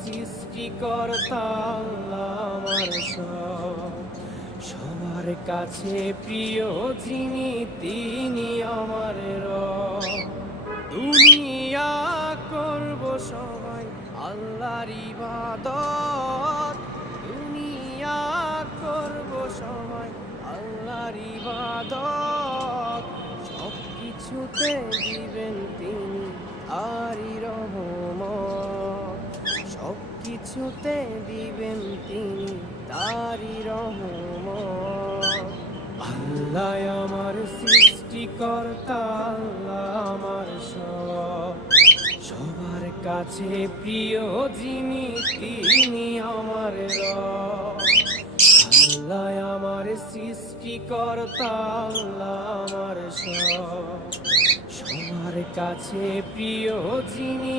সৃষ্টিকর্তা আল্লাহ আমার সব, সবার কাছে প্রিয় যিনি তিনি আমার রব। দুনিয়া করব সবাই আল্লাহর ইবাদত, দুনিয়া করব সবাই আল্লাহর ইবাদত, সব কিছুতে দিবেন তিনি তারই রহমত, সব কিছুতে দিবেন তিনি তারই রহমত। আল্লাহ আমার সৃষ্টিকর্তা আল্লাহ আমার সব, সবার কাছে প্রিয় যিনি তিনি আমার রব। আল্লাহ আমার সৃষ্টিকর্তা আল্লাহ আমার সব, সবার কাছে প্রিয় যিনি